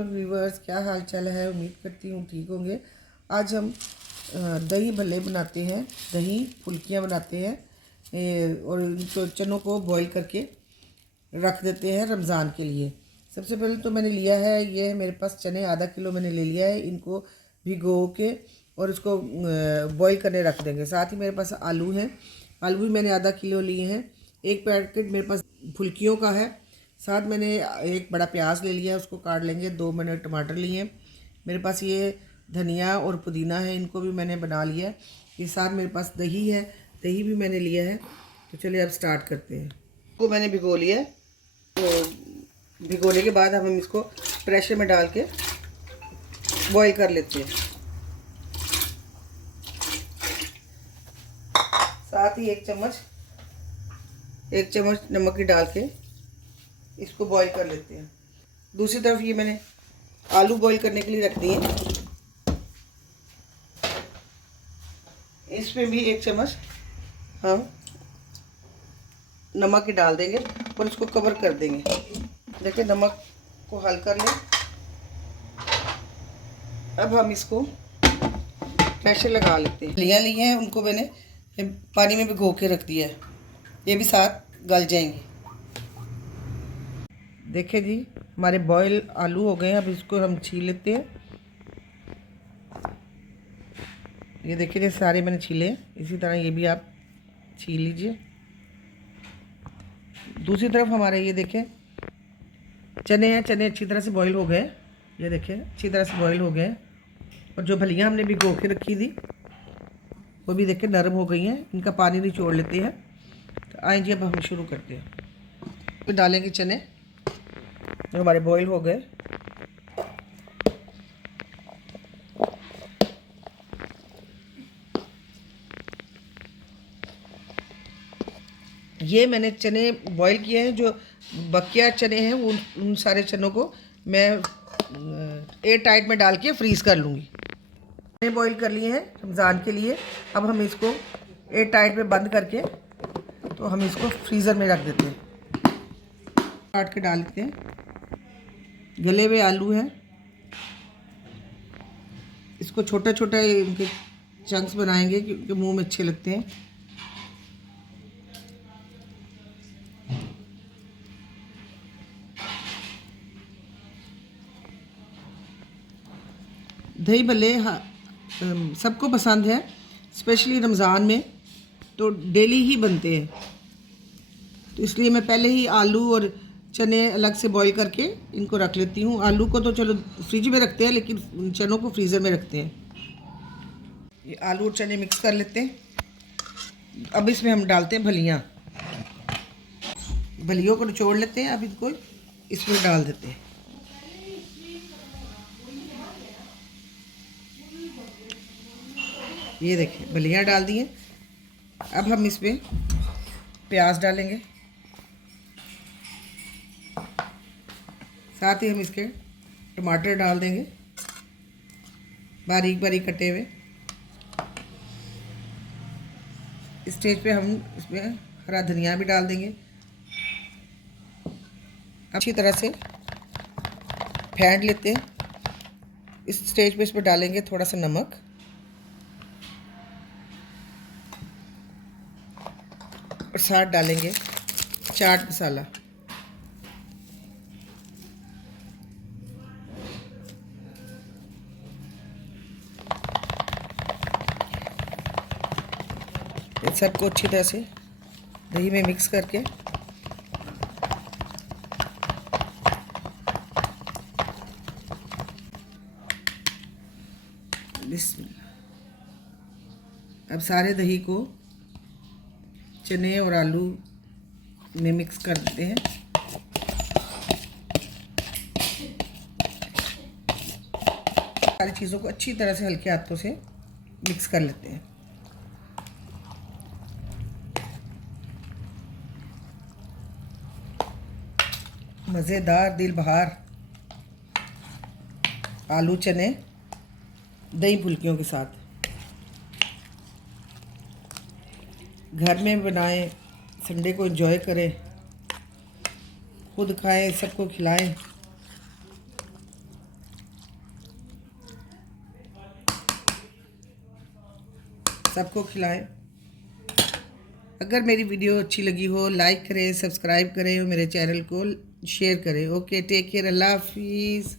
Viewers, क्या हाल चाल है। उम्मीद करती हूँ ठीक होंगे। आज हम दही भल्ले बनाते हैं, दही फुल्कियाँ बनाते हैं और इनको चनों को बॉईल करके रख देते हैं रमज़ान के लिए। सबसे पहले तो मैंने लिया है, ये मेरे पास चने आधा किलो मैंने ले लिया है। इनको भिगो के और इसको बॉईल करने रख देंगे। साथ ही मेरे पास आलू हैं, आलू भी मैंने आधा किलो लिए हैं। एक पैकेट मेरे पास फुल्कियों का है। साथ मैंने एक बड़ा प्याज ले लिया है, उसको काट लेंगे। 2 मैंने टमाटर लिए हैं। मेरे पास ये धनिया और पुदीना है, इनको भी मैंने बना लिया है। ये साथ मेरे पास दही है, दही भी मैंने लिया है। तो चलिए अब स्टार्ट करते हैं। इसको मैंने भिगो लिया है, तो भिगोने के बाद हम इसको प्रेशर में डाल के बॉईल कर लेते हैं। साथ ही एक चम्मच नमक की डाल के इसको बॉईल कर लेते हैं। दूसरी तरफ ये मैंने आलू बॉईल करने के लिए रख दिए। इसमें भी 1 चम्मच हम नमक की डाल देंगे और इसको कवर कर देंगे। देखिए नमक को हल कर लें। अब हम इसको प्रेशर लगा लेते हैं। लिया लिए हैं, उनको मैंने पानी में भिगो के रख दिया है, ये भी साथ गल जाएंगे। देखिए जी, हमारे बॉयल आलू हो गए हैं। अब इसको हम छील लेते हैं। ये देखिए, ये सारे मैंने छीले हैं। इसी तरह ये भी आप छील लीजिए। दूसरी तरफ हमारे ये देखें चने हैं, चने अच्छी तरह से बॉईल हो गए। ये देखें अच्छी तरह से बॉईल हो गए। और जो भलियाँ हमने भिगो के रखी थी वो भी देखें नरम हो गई हैं। इनका पानी निचोड़ लेते हैं। तो आइए जी, अब हम शुरू करते हैं। तो डालेंगे चने जो हमारे बॉईल हो गए। ये मैंने चने बॉईल किए हैं। जो बकिया चने हैं उन सारे चनों को मैं एयर टाइट में डाल के फ्रीज़ कर लूँगी। चने बॉईल कर लिए हैं रमज़ान के लिए। अब हम इसको एयर टाइट में बंद करके तो हम इसको फ्रीज़र में रख देते हैं। काट के डाल देते हैं। गले हुए आलू हैं, इसको छोटा छोटा इनके चंक्स बनाएंगे क्योंकि मुंह में अच्छे लगते हैं। दही भल्ले सबको पसंद है, स्पेशली रमज़ान में तो डेली ही बनते हैं। तो इसलिए मैं पहले ही आलू और चने अलग से बॉईल करके इनको रख लेती हूँ। आलू को तो चलो फ्रिज में रखते हैं, लेकिन चनों को फ्रीज़र में रखते हैं। ये आलू और चने मिक्स कर लेते हैं। अब इसमें हम डालते हैं भलियाँ। भलियों को निचोड़ लेते हैं। अब इनको इसमें डाल देते हैं। ये देखिए भलियाँ डाल दी हैं। अब हम इसमें प्याज डालेंगे, साथ ही हम इसके टमाटर डाल देंगे बारीक बारीक कटे हुए। इस स्टेज पे हम इसमें हरा धनिया भी डाल देंगे। अच्छी तरह से फेंट लेते हैं। इस स्टेज पे इसमें डालेंगे थोड़ा सा नमक और साथ डालेंगे चाट मसाला। सबको अच्छी तरह से दही में मिक्स करके अब सारे दही को चने और आलू में मिक्स कर देते हैं। सारी चीज़ों को अच्छी तरह से हल्के हाथों से मिक्स कर लेते हैं। मज़ेदार दिल बहार आलू चने दही फुल्कियों के साथ घर में बनाएं, संडे को एंजॉय करें, खुद खाएं, सबको खिलाएं। सबको खिलाएं। अगर मेरी वीडियो अच्छी लगी हो लाइक करें, सब्सक्राइब करें और मेरे चैनल को शेयर करें। ओके, टेक केयर, अल्लाह हाफिज़।